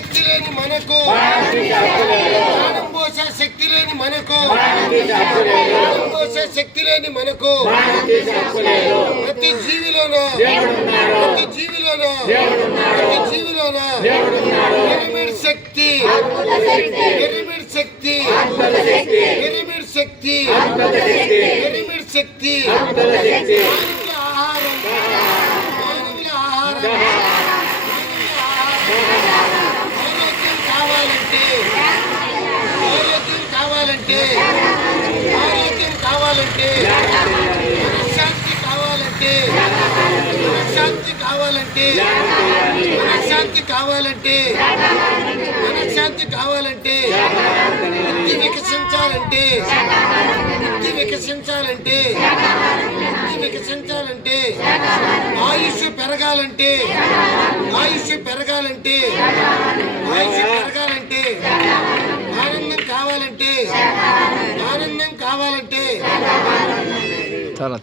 శక్తి లేని మనకు. ప్రాణం పోసే శక్తి లేని మనకు. ప్రాణం పోసే శక్తి లేని మనకు. ప్రతి జీవిలోనూ ప్రతి జీవిలోనూ ప్రతి జీవిలోనూ పిరమిడ్ శక్తి. పిరమిడ్ శక్తి. అద్భుత శక్తి. పిరమిడ్ శక్తి పిరమిడ్ శక్తి అద్భుత శక్తి మానవుల ఆహారం మానవుల ఆహారం ఆరోగ్యం కావాలంటే ఆరోగ్యం కావాలంటే ఆరోగ్యం కావాలంటే మనశ్శాంతి కావాలంటే మనశ్శాంతి కావాలంటే మనశ్శాంతి కావాలంటే మనశ్శాంతి కావాలంటే బుద్ధి వికసించాలంటే బుద్ధి వికసించాలంటే బుద్ధి వికసించాలంటే ఆయుష్ పెరగాలంటే ఆయుష్ పెరగాలంటే ఆయుష్ పెరగాలంటే కావాలంటే ఆనందం కావాలంటే చాలా.